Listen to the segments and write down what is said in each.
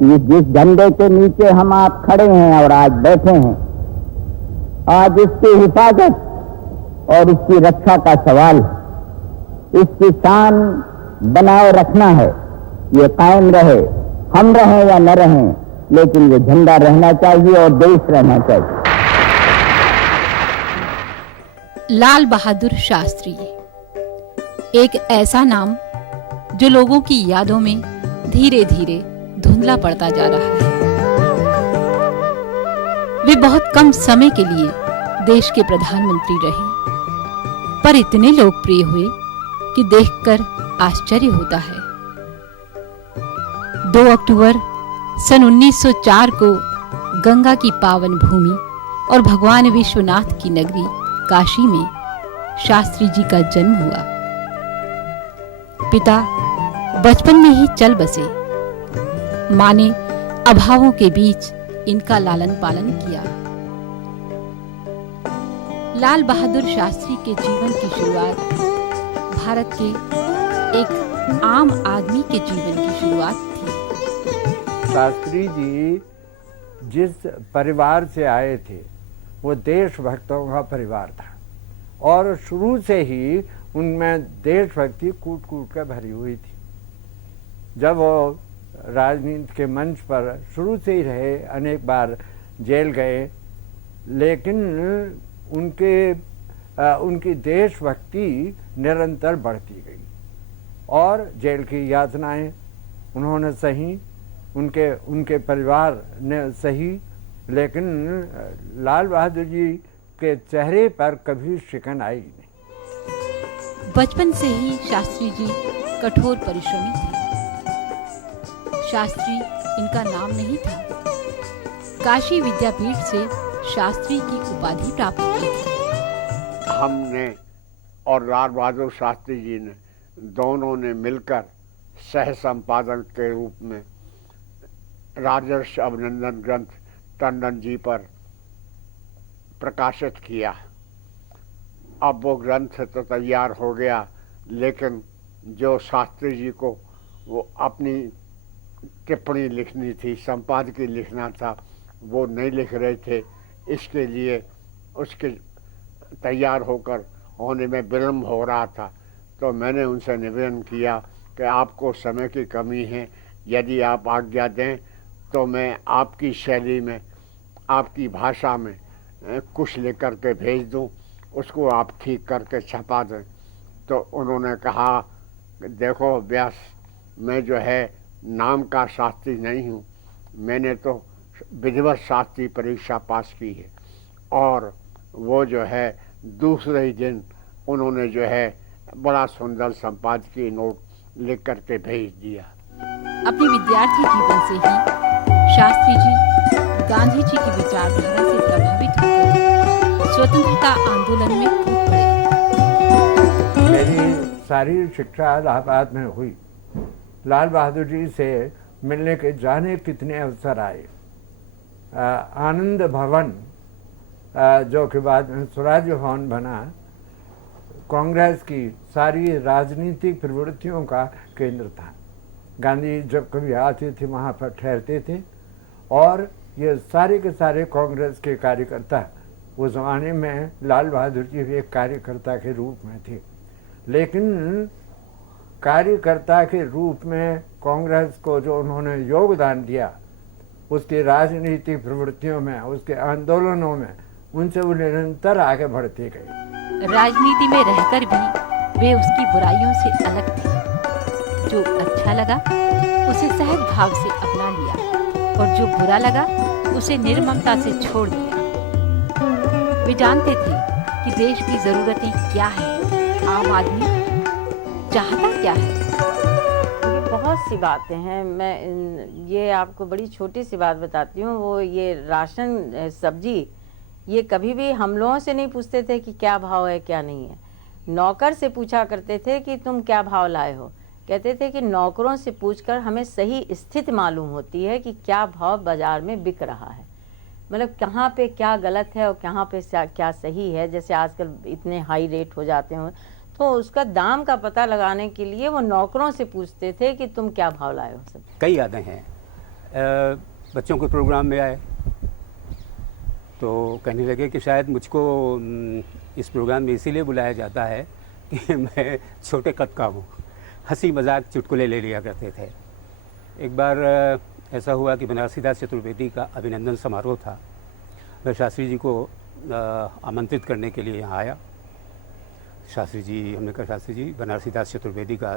कि जिस झंडे के नीचे हम आप खड़े हैं और आज बैठे हैं, आज इसकी हिफाजत और इसकी रक्षा का सवाल, इसकी शान बनाए रखना है। ये कायम रहे, हम रहें या न रहें, लेकिन ये झंडा रहना चाहिए और देश रहना चाहिए। लाल बहादुर शास्त्री, एक ऐसा नाम जो लोगों की यादों में धीरे धीरे धुंधला पड़ता जा रहा है। वे बहुत कम समय के लिए देश के प्रधानमंत्री रहे, पर इतने लोकप्रिय हुए कि देखकर आश्चर्य होता है। 2 अक्टूबर सन 1904 को गंगा की पावन भूमि और भगवान विश्वनाथ की नगरी काशी में शास्त्री जी का जन्म हुआ। पिता बचपन में ही चल बसे। मां ने अभावों के बीच इनका लालन पालन किया। लाल बहादुर शास्त्री के जीवन की शुरुआत भारत के एक आम आदमी के जीवन की शुरुआत थी। शास्त्री जी जिस परिवार से आए थे वो देशभक्तों का परिवार था और शुरू से ही उनमें देशभक्ति कूट कूट कर भरी हुई थी। जब वो राजनीति के मंच पर शुरू से ही रहे, अनेक बार जेल गए, लेकिन उनकी देशभक्ति निरंतर बढ़ती गई और जेल की यातनाएं उन्होंने सही, उनके परिवार ने सही, लेकिन लाल बहादुर जी के चेहरे पर कभी शिकन आई नहीं। बचपन से ही शास्त्री जी कठोर परिश्रमी थे। शास्त्री इनका नाम नहीं था। काशी विद्यापीठ से शास्त्री की उपाधि प्राप्त की थी। हमने और लाल बहादुर शास्त्री जी ने दोनों ने मिलकर सह संपादक के रूप में राजर्षि अभिनंदन ग्रंथ टंडन जी पर प्रकाशित किया। अब वो ग्रंथ तो तैयार हो गया, लेकिन जो शास्त्री जी को वो अपनी टिप्पणी लिखनी थी, संपादकीय लिखना था, वो नहीं लिख रहे थे। इसके लिए उसके तैयार होने में विलम्ब हो रहा था। तो मैंने उनसे निवेदन किया कि आपको समय की कमी है, यदि आप आज्ञा दें तो मैं आपकी शैली में, आपकी भाषा में कुछ लिख करके भेज दूं, उसको आप ठीक करके छपा दें। तो उन्होंने कहा, देखो व्यास, मैं जो है नाम का शास्त्री नहीं हूँ, मैंने तो विधिवत शास्त्री परीक्षा पास की है। और वो जो है दूसरे ही दिन उन्होंने जो है बड़ा सुंदर संपादकीय नोट लिख करके भेज दिया। अपने विद्यार्थी जीवन से ही शास्त्री जी गांधी जी की विचारधारा से प्रभावित होकर स्वतंत्रता आंदोलन में कूद पड़े। मेरी सारी शिक्षा इलाहाबाद में हुई। लाल बहादुर जी से मिलने के जाने कितने अवसर आए। आनंद भवन जो कि बाद में स्वराज्य भवन बना, कांग्रेस की सारी राजनीतिक प्रवृत्तियों का केंद्र था। गांधी जब कभी आते थे वहाँ पर ठहरते थे और ये सारे के सारे कांग्रेस के कार्यकर्ता उस ज़माने में लाल बहादुर जी भी एक कार्यकर्ता के रूप में थे। लेकिन कार्यकर्ता के रूप में कांग्रेस को जो उन्होंने योगदान दिया, उसकी राजनीतिक प्रवृत्तियों में, उसके आंदोलनों में, उनसे वो निरंतर आगे बढ़ते गए। राजनीति में रहकर भी वे उसकी बुराइयों से अलग थे। जो अच्छा लगा उसे सहज भाव से अपना लिया और जो बुरा लगा उसे निर्ममता से छोड़ दिया। वे जानते थे कि देश की जरूरतें क्या है, आम आदमी चाहता क्या है। बहुत सी बातें हैं। मैं ये आपको बड़ी छोटी सी बात बताती हूँ। वो ये राशन सब्जी, ये कभी भी हम लोगों से नहीं पूछते थे कि क्या भाव है क्या नहीं है। नौकर से पूछा करते थे कि तुम क्या भाव लाए हो। कहते थे कि नौकरों से पूछकर हमें सही स्थिति मालूम होती है कि क्या भाव बाजार में बिक रहा है, मतलब कहाँ पे क्या गलत है और कहाँ पे क्या सही है। जैसे आजकल इतने हाई रेट हो जाते हैं, तो उसका दाम का पता लगाने के लिए वो नौकरों से पूछते थे कि तुम क्या भाव लाए हो। सब कई यादें हैं। बच्चों के प्रोग्राम में आए तो कहने लगे कि शायद मुझको इस प्रोग्राम में इसीलिए बुलाया जाता है कि मैं छोटे कद का हूँ। हंसी मजाक चुटकुले ले लिया करते थे। एक बार ऐसा हुआ कि बनारसी दास चतुर्वेदी का अभिनंदन समारोह था। मैं शास्त्री जी को आमंत्रित करने के लिए यहाँ आया। शास्त्री जी, हमने कहा शास्त्री जी बनारसी दास चतुर्वेदी का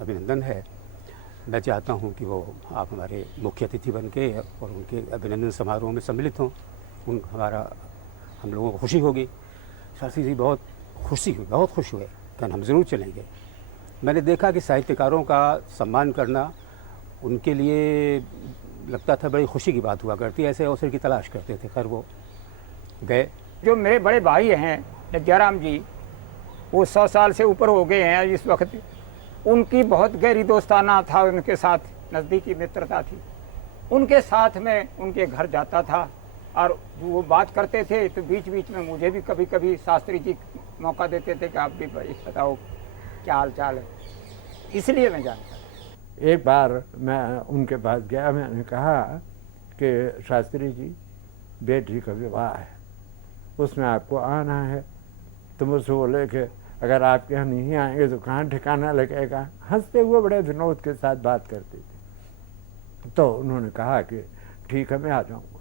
अभिनंदन है, मैं चाहता हूँ कि वो आप हमारे मुख्य अतिथि बन के और उनके अभिनंदन समारोह में सम्मिलित हों, हम लोगों को खुशी होगी। शास्त्री जी बहुत खुश हुए, कहना हम ज़रूर चलेंगे। मैंने देखा कि साहित्यकारों का सम्मान करना उनके लिए लगता था बड़ी खुशी की बात हुआ करती, ऐसे अवसर की तलाश करते थे। खैर वो गए। जो मेरे बड़े भाई हैं लज्जाराम जी, वो 100 साल से ऊपर हो गए हैं इस वक्त। उनकी बहुत गहरी दोस्ताना था, उनके साथ नज़दीकी मित्रता थी। उनके साथ में उनके घर जाता था और वो बात करते थे तो बीच बीच में मुझे भी कभी कभी शास्त्री जी मौका देते थे कि आप भी बताओ क्या हाल चाल है, इसलिए मैं जानता। एक बार मैं उनके पास गया, मैंने कहा कि शास्त्री जी बेटी का विवाह है, उसमें आपको आना है। तो मुझसे बोले कि अगर आप यहाँ नहीं आएंगे तो कहाँ ठिकाना लगेगा। हंसते हुए बड़े विनोद के साथ बात करते थे। तो उन्होंने कहा कि ठीक है मैं आ जाऊँगा।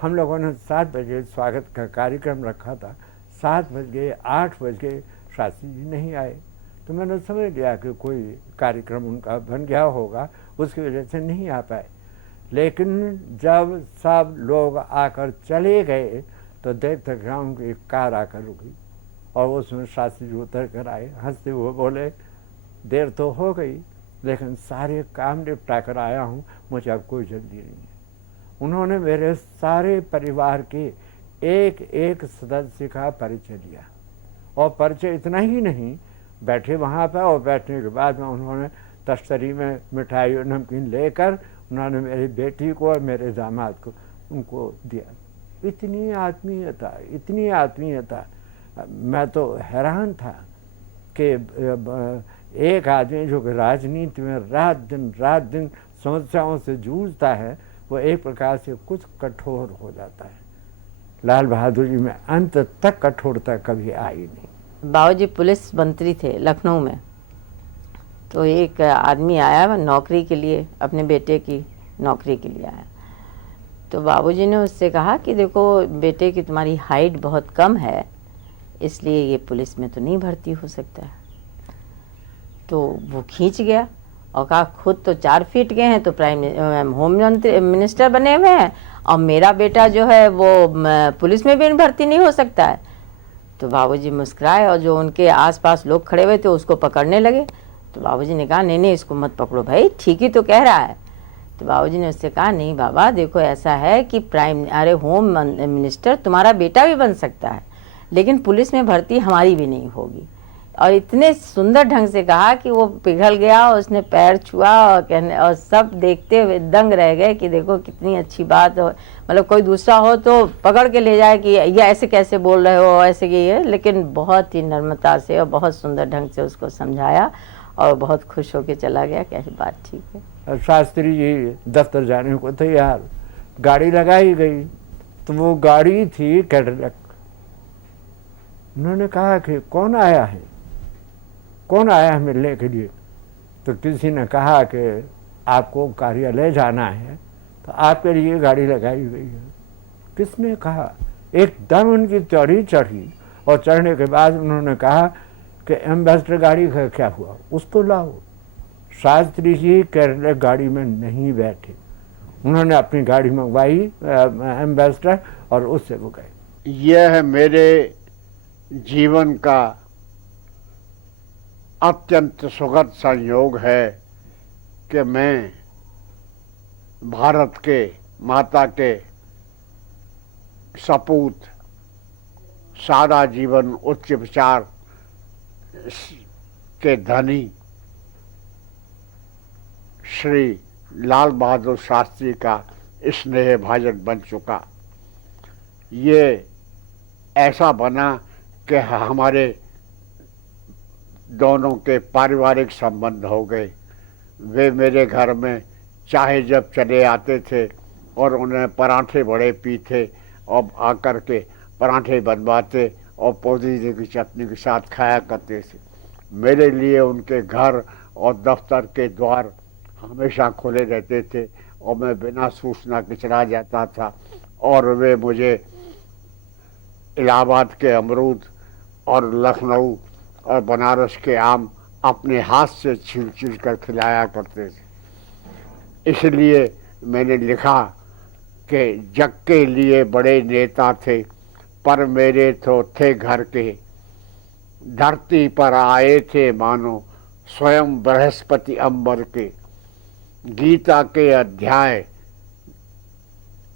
हम लोगों ने 7 बजे स्वागत का कार्यक्रम रखा था। 7 बज गए, 8 बज गए, शास्त्री जी नहीं आए। तो मैंने समझ लिया कि कोई कार्यक्रम उनका बन गया होगा, उसकी वजह से नहीं आ पाए। लेकिन जब सब लोग आकर चले गए तो देखते ग्राउंड की एक कार आकर रुकी और उसमें शास्त्री जी उतर कर आए। हंसते हुए बोले, देर तो हो गई लेकिन सारे काम निपटा कर आया हूँ, मुझे अब कोई जल्दी नहीं है। उन्होंने मेरे सारे परिवार के एक एक सदस्य का परिचय लिया और परिचय इतना ही नहीं, बैठे वहाँ पर और बैठने के बाद में उन्होंने तश्तरी में मिठाई और नमकीन लेकर उन्होंने मेरी बेटी को और मेरे दामाद को उनको दिया। इतनी आत्मीयता, मैं तो हैरान था कि एक आदमी जो राजनीति में रात दिन समस्याओं से जूझता है, वो एक प्रकार से कुछ कठोर हो जाता है। लाल बहादुर जी में अंत तक कठोरता कभी आई नहीं। बाबूजी पुलिस मंत्री थे लखनऊ में। तो एक आदमी आया नौकरी के लिए, अपने बेटे की नौकरी के लिए आया। तो बाबूजी ने उससे कहा कि देखो बेटे की तुम्हारी हाइट बहुत कम है, इसलिए ये पुलिस में तो नहीं भर्ती हो सकता है। तो वो खींच गया और कहा खुद तो 4 फीट के हैं, तो होम मिनिस्टर बने हुए हैं, और मेरा बेटा जो है वो पुलिस में भी भर्ती नहीं हो सकता है। तो बाबूजी मुस्कुराए और जो उनके आसपास लोग खड़े हुए थे उसको पकड़ने लगे। तो बाबूजी ने कहा नहीं इसको मत पकड़ो भाई, ठीक ही तो कह रहा है। तो बाबूजी ने उससे कहा नहीं बाबा देखो ऐसा है कि होम मिनिस्टर तुम्हारा बेटा भी बन सकता है, लेकिन पुलिस में भर्ती हमारी भी नहीं होगी। और इतने सुंदर ढंग से कहा कि वो पिघल गया, उसने पैर छुआ और सब देखते हुए दंग रह गए कि देखो कितनी अच्छी बात हो। मतलब कोई दूसरा हो तो पकड़ के ले जाए कि ये ऐसे कैसे बोल रहे हो, ऐसे कि ये, लेकिन बहुत ही नम्रता से और बहुत सुंदर ढंग से उसको समझाया और बहुत खुश होकर चला गया। क्या बात ठीक है। शास्त्री जी दफ्तर जाने को तैयार, गाड़ी लगाई गई तो वो गाड़ी थी कैडिलैक। उन्होंने कहा कि कौन आया है मिलने के लिए। तो किसी ने कहा कि आपको कार्यालय जाना है तो आपके लिए गाड़ी लगाई गई है। किसने कहा? एकदम उनकी त्योरी चढ़ी और चढ़ने के बाद उन्होंने कहा कि एम्बेसडर गाड़ी का क्या हुआ, उसको लाओ। शास्त्री जी कैडिलैक गाड़ी में नहीं बैठे, उन्होंने अपनी गाड़ी मंगवाई एम्बेसडर और उससे वो गए। यह है मेरे जीवन का अत्यंत सुखद संयोग है कि मैं भारत के माता के सपूत, सादा जीवन, उच्च विचार के धनी श्री लाल बहादुर शास्त्री का स्नेह भाजन बन चुका। ये ऐसा बना कि हमारे दोनों के पारिवारिक संबंध हो गए। वे मेरे घर में चाहे जब चले आते थे और उन्हें पराठे बड़े पीते और आकर के पराठे बनवाते और पुदीने की चटनी के साथ खाया करते थे। मेरे लिए उनके घर और दफ्तर के द्वार हमेशा खुले रहते थे और मैं बिना सूचना के चला जाता था और वे मुझे इलाहाबाद के अमरूद और लखनऊ और बनारस के आम अपने हाथ से छील छील कर खिलाया करते थे। इसलिए मैंने लिखा कि जग के लिए बड़े नेता थे पर मेरे तो थे घर के, धरती पर आए थे मानो स्वयं बृहस्पति अंबर के। गीता के अध्याय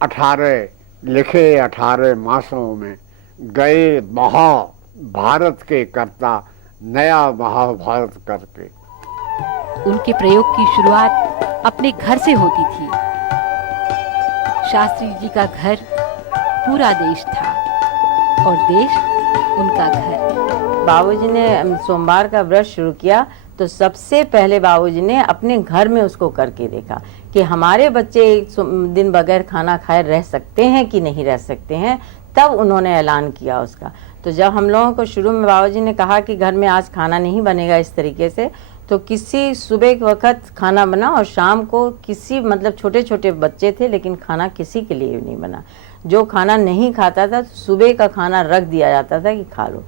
18 लिखे 18 मासों में, गए महाभारत के कर्ता नया महाभारत करके। उनके प्रयोग की शुरुआत अपने घर से होती थी। शास्त्री जी का घर पूरा देश था और देश उनका घर। बाबूजी ने सोमवार का व्रत शुरू किया तो सबसे पहले बाबूजी ने अपने घर में उसको करके देखा कि हमारे बच्चे एक दिन बगैर खाना खाए रह सकते हैं कि नहीं रह सकते हैं। तब उन्होंने ऐलान किया उसका। तो जब हम लोगों को शुरू में बाबूजी ने कहा कि घर में आज खाना नहीं बनेगा इस तरीके से, तो किसी सुबह के वक्त खाना बना और शाम को किसी मतलब छोटे छोटे बच्चे थे लेकिन खाना किसी के लिए नहीं बना। जो खाना नहीं खाता था सुबह का खाना रख दिया जाता था कि खा लो।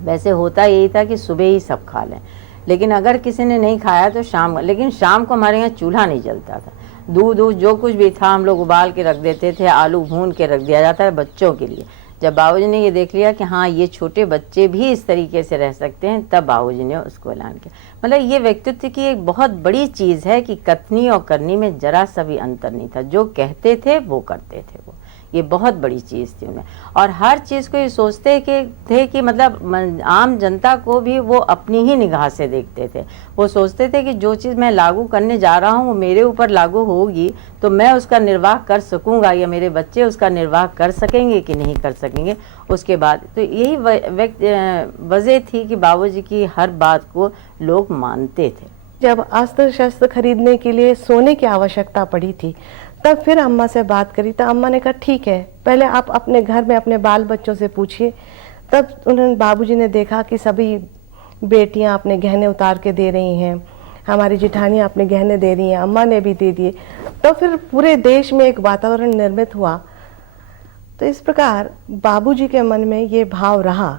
वैसे होता यही था कि सुबह ही सब खा लें, लेकिन अगर किसी ने नहीं खाया तो शाम, लेकिन शाम को हमारे यहाँ चूल्हा नहीं जलता था। दूध जो कुछ भी था हम लोग उबाल के रख देते थे, आलू भून के रख दिया जाता है बच्चों के लिए। जब बाबूजी ने ये देख लिया कि हाँ ये छोटे बच्चे भी इस तरीके से रह सकते हैं, तब बाबूजी ने उसको ऐलान किया। मतलब ये व्यक्तित्व की एक बहुत बड़ी चीज़ है कि कथनी और करनी में जरा सा भी अंतर नहीं था। जो कहते थे वो करते थे, वो ये बहुत बड़ी चीज़ थी उन्हें। और हर चीज़ को ये सोचते थे कि मतलब आम जनता को भी वो अपनी ही निगाह से देखते थे। वो सोचते थे कि जो चीज़ मैं लागू करने जा रहा हूँ वो मेरे ऊपर लागू होगी तो मैं उसका निर्वाह कर सकूँगा या मेरे बच्चे उसका निर्वाह कर सकेंगे कि नहीं कर सकेंगे। उसके बाद तो यही वजह थी कि बाबूजी की हर बात को लोग मानते थे। जब अस्त्र शस्त्र खरीदने के लिए सोने की आवश्यकता पड़ी थी तब फिर अम्मा से बात करी तो अम्मा ने कहा ठीक है, पहले आप अपने घर में अपने बाल बच्चों से पूछिए। तब उन्होंने बाबूजी ने देखा कि सभी बेटियां अपने गहने उतार के दे रही हैं, हमारी जिठानियां अपने गहने दे रही हैं, अम्मा ने भी दे दिए। तो फिर पूरे देश में एक वातावरण निर्मित हुआ। तो इस प्रकार बाबूजी के मन में ये भाव रहा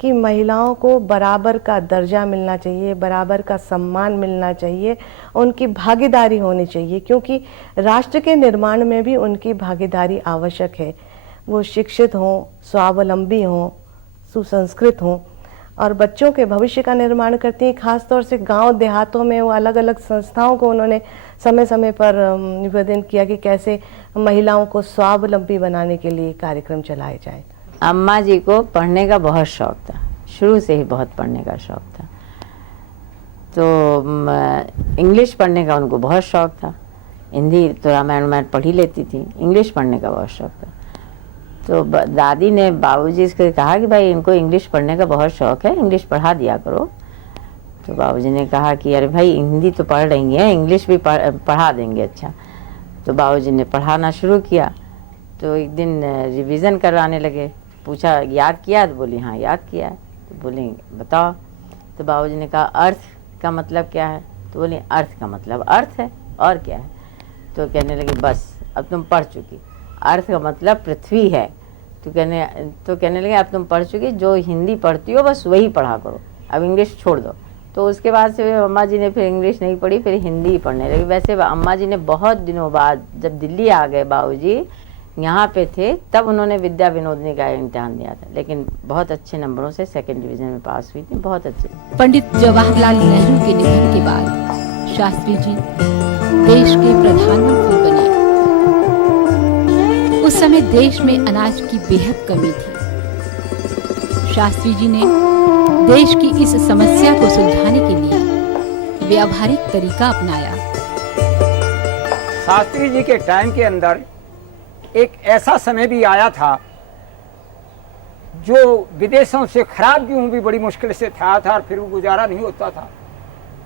कि महिलाओं को बराबर का दर्जा मिलना चाहिए, बराबर का सम्मान मिलना चाहिए, उनकी भागीदारी होनी चाहिए, क्योंकि राष्ट्र के निर्माण में भी उनकी भागीदारी आवश्यक है। वो शिक्षित हों, स्वावलंबी हों, सुसंस्कृत हों और बच्चों के भविष्य का निर्माण करती हैं। खासतौर से गांव देहातों में वो अलग अलग संस्थाओं को उन्होंने समय समय पर निवेदन किया कि कैसे महिलाओं को स्वावलंबी बनाने के लिए कार्यक्रम चलाए जाएं। अम्मा जी को पढ़ने का बहुत शौक था, शुरू से ही बहुत पढ़ने का शौक था। तो इंग्लिश पढ़ने का उनको बहुत शौक था। हिंदी तो रामायण पढ़ ही लेती थी, इंग्लिश पढ़ने का बहुत शौक था। तो दादी ने बाबूजी से कहा कि भाई इनको इंग्लिश पढ़ने का बहुत शौक है, इंग्लिश पढ़ा दिया करो। तो बाबूजी ने कहा कि अरे भाई हिंदी तो पढ़ रही हैं, इंग्लिश भी पढ़ा देंगे। अच्छा, तो बाबूजी ने पढ़ाना शुरू किया। तो एक दिन रिवीजन करवाने लगे, पूछा याद किया? तो बोली हाँ याद किया है। तो बोली बताओ। तो बाबूजी ने कहा अर्थ का मतलब क्या है? तो बोली अर्थ का मतलब अर्थ है, और क्या है? तो कहने लगे बस अब तुम पढ़ चुकी, अर्थ का मतलब पृथ्वी है। तो कहने लगे अब तुम पढ़ चुकी, जो हिंदी पढ़ती हो बस वही पढ़ा करो, अब इंग्लिश छोड़ दो। तो उसके बाद से अम्मा जी ने फिर इंग्लिश नहीं पढ़ी, फिर हिंदी ही पढ़ने लगी। वैसे अम्मा जी ने बहुत दिनों बाद जब दिल्ली आ गए बाबूजी यहाँ पे थे, तब उन्होंने विद्या विनोदनी का इम्तिहान दिया था, लेकिन बहुत अच्छे नंबरों से 2nd डिवीजन में पास हुई थी, बहुत अच्छे। पंडित जवाहरलाल नेहरू के निधन के बाद शास्त्री जी देश के प्रधानमंत्री बने। उस समय देश में अनाज की बेहद कमी थी। शास्त्री जी ने देश की इस समस्या को सुलझाने के लिए व्यावहारिक तरीका अपनाया। शास्त्री जी के टाइम के अंदर एक ऐसा समय भी आया था जो विदेशों से खराब गेहूं भी बड़ी मुश्किल से था और फिर वो गुजारा नहीं होता था।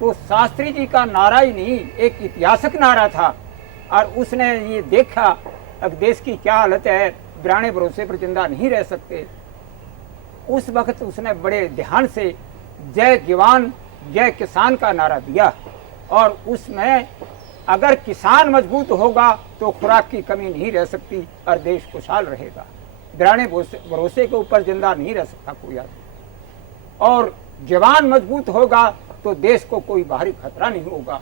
तो शास्त्री जी का नारा ही नहीं, एक ऐतिहासिक नारा था। और उसने ये देखा अब देश की क्या हालत है, बिराने भरोसे पर जिंदा नहीं रह सकते। उस वक्त उसने बड़े ध्यान से जय जवान जय किसान का नारा दिया, और उसमें अगर किसान मजबूत होगा तो खुराक की कमी नहीं रह सकती और देश खुशहाल रहेगा। बिराने भरोसे के ऊपर जिंदा नहीं रह सकता कोई आदमी, और जवान मजबूत होगा तो देश को कोई बाहरी खतरा नहीं होगा।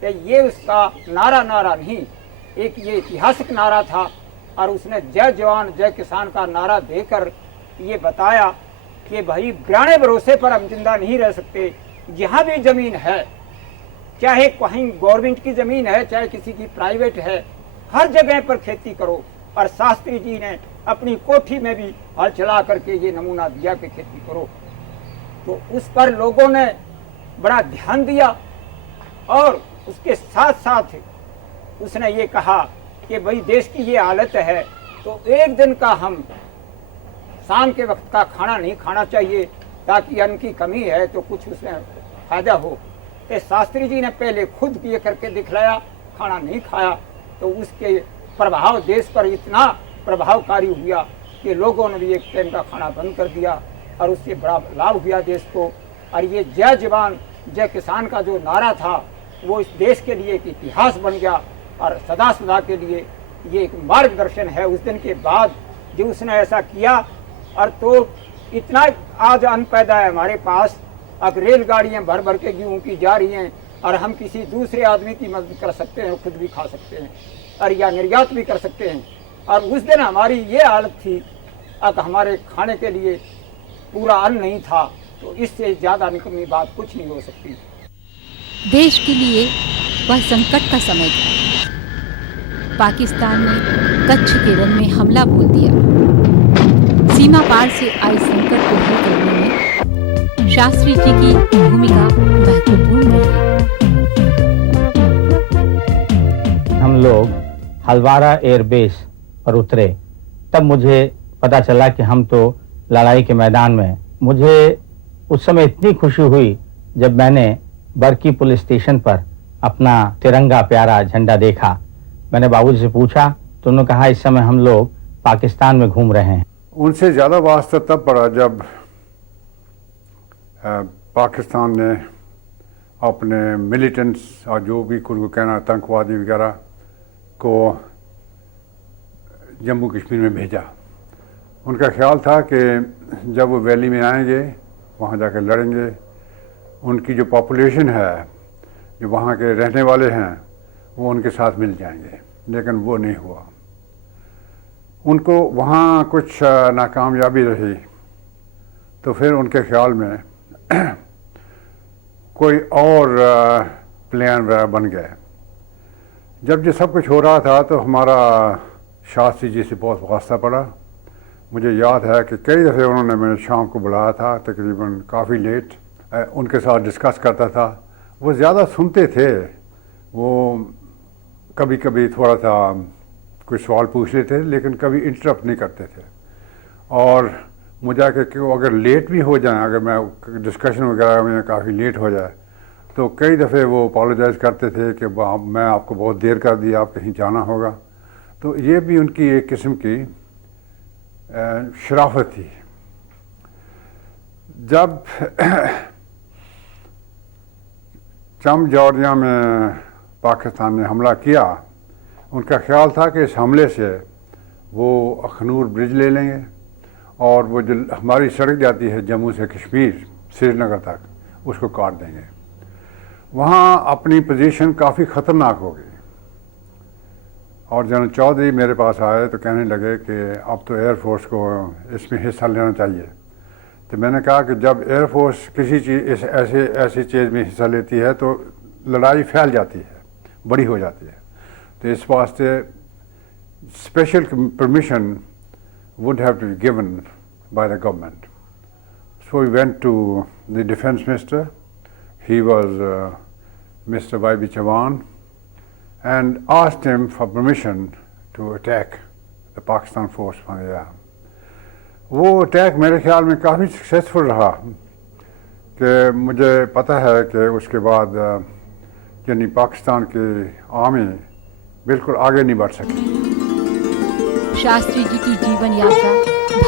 तो ये उसका नारा नहीं, एक ये ऐतिहासिक नारा था। और उसने जय जवान जय किसान का नारा देकर ये बताया कि भाई बिराने भरोसे पर हम जिंदा नहीं रह सकते। जहाँ भी जमीन है, चाहे कहीं गवर्नमेंट की जमीन है चाहे किसी की प्राइवेट है, हर जगह पर खेती करो। और शास्त्री जी ने अपनी कोठी में भी हल चला करके ये नमूना दिया कि खेती करो। तो उस पर लोगों ने बड़ा ध्यान दिया, और उसके साथ साथ उसने ये कहा कि भाई देश की ये हालत है तो एक दिन का हम शाम के वक्त का खाना नहीं खाना चाहिए, ताकि अन्न की कमी है तो कुछ उसमें फायदा हो। तो शास्त्री जी ने पहले खुद ये करके दिखलाया, खाना नहीं खाया, तो उसके प्रभाव देश पर इतना प्रभावकारी हुआ कि लोगों ने भी एक टाइम का खाना बंद कर दिया, और उससे बड़ा लाभ हुआ देश को। और ये जय जवान जय किसान का जो नारा था वो इस देश के लिए एक इतिहास बन गया, और सदा सदा के लिए ये एक मार्गदर्शन है। उस दिन के बाद जो उसने ऐसा किया, और तो इतना आज अन्न पैदा है हमारे पास, अब रेलगाड़ियाँ भर भर के गेहूँ की जा रही हैं, और हम किसी दूसरे आदमी की मदद कर सकते हैं, खुद भी खा सकते हैं और या निर्यात भी कर सकते हैं। और उस दिन हमारी ये हालत थी, अब हमारे खाने के लिए पूरा अन्न नहीं था, तो इससे ज़्यादा निकम्मी बात कुछ नहीं हो सकती। देश के लिए वह संकट का समय था। पाकिस्तान ने कच्छ के रण में हमला बोल दिया। सीमा पार से आए संकट को हल करने में शास्त्री जी की भूमिका महत्वपूर्ण रही। हम लोग हलवारा एयरबेस पर उतरे, तब मुझे पता चला कि हम तो लड़ाई के मैदान में। मुझे उस समय इतनी खुशी हुई जब मैंने बरकी पुलिस स्टेशन पर अपना तिरंगा प्यारा झंडा देखा। मैंने बाबूजी से पूछा तो उन्होंने कहा इस समय हम लोग पाकिस्तान में घूम रहे हैं। उनसे ज़्यादा वास्ता तब पड़ा जब पाकिस्तान ने अपने मिलिटेंट्स और जो भी कुछ कहना आतंकवादी वगैरह को जम्मू कश्मीर में भेजा। उनका ख्याल था कि जब वो वैली में आएंगे वहाँ जाकर लड़ेंगे, उनकी जो पॉपुलेशन है, जो वहाँ के रहने वाले हैं, वो उनके साथ मिल जाएंगे। लेकिन वो नहीं हुआ। उनको वहाँ कुछ नाकामयाबी रही, तो फिर उनके ख्याल में कोई और प्लान बन गए। जब ये सब कुछ हो रहा था तो हमारा शास्त्री जी से बहुत वास्ता पड़ा। मुझे याद है कि कई दफ़े उन्होंने मैंने शाम को बुलाया था, तकरीबन काफ़ी लेट, उनके साथ डिस्कस करता था। वो ज़्यादा सुनते थे, वो कभी कभी थोड़ा सा कोई सवाल पूछ लेते, लेकिन कभी इंटरप्ट नहीं करते थे। और मुझे अगर लेट भी हो जाए, अगर मैं डिस्कशन वगैरह में काफ़ी लेट हो जाए, तो कई दफ़े वो अपोलोजाइज करते थे कि मैं आपको बहुत देर कर दी, आप कहीं जाना होगा। तो ये भी उनकी एक किस्म की शराफत थी। जब चम जॉर्जिया में पाकिस्तान ने हमला किया, उनका ख्याल था कि इस हमले से वो अखनूर ब्रिज ले लेंगे और वो जो हमारी सड़क जाती है जम्मू से कश्मीर श्रीनगर तक, उसको काट देंगे। वहाँ अपनी पोजीशन काफ़ी ख़तरनाक हो गई। और जनरल चौधरी मेरे पास आए तो कहने लगे कि अब तो एयरफोर्स को इसमें हिस्सा लेना चाहिए। तो मैंने कहा कि जब एयरफोर्स किसी चीज़ ऐसी चीज़ में हिस्सा लेती है तो लड़ाई फैल जाती है, बड़ी हो जाती है। तो इस वास्ते special permission would have to be given by the government. So we went to the defense minister. He was Mr. Y.B. Chavan, and asked him for permission to attack the Pakistan force from the air. वो attack मेरे ख्याल में काफ़ी successful रहा, कि मुझे पता है कि उसके बाद यानी पाकिस्तान की आर्मी बिल्कुल आगे नहीं बढ़ सकी। शास्त्री जी की जीवन यात्रा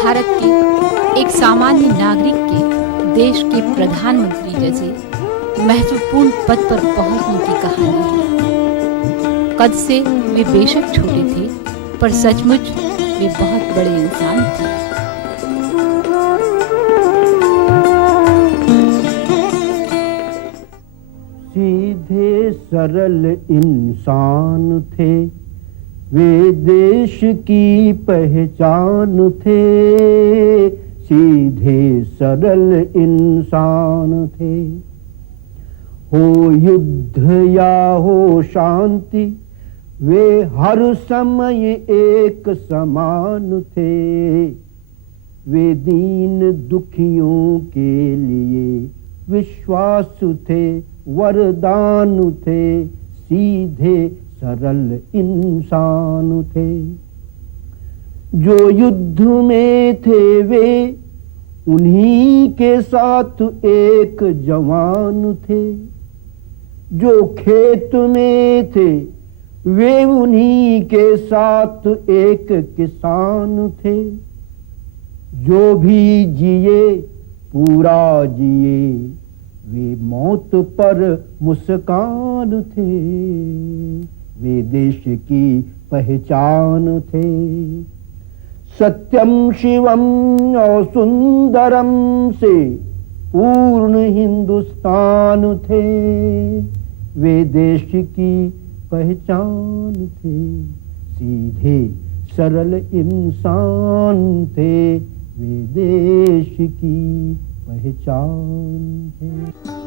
भारत के एक सामान्य नागरिक के देश के प्रधानमंत्री जैसे महत्वपूर्ण पद पर पहुंचने की कहानी है। कद से वे बेशक छोटे थे, पर सचमुच वे बहुत बड़े इंसान थे। सीधे सरल इंसान थे, वे देश की पहचान थे। सीधे सरल इंसान थे। हो युद्ध या हो शांति, वे हर समय एक समान थे। वे दीन दुखियों के लिए विश्वास थे, वरदान थे। सीधे सरल इंसान थे। जो युद्ध में थे वे उन्हीं के साथ एक जवान थे। जो खेत में थे वे उन्हीं के साथ एक किसान थे। जो भी जिए पूरा जिए, वे मौत पर मुस्कान थे। वे देश की पहचान थे। सत्यम शिवम और सुंदरम से पूर्ण हिंदुस्तान थे। वे देश की पहचान थे। सीधे सरल इंसान थे। वे देश की पहचान थे।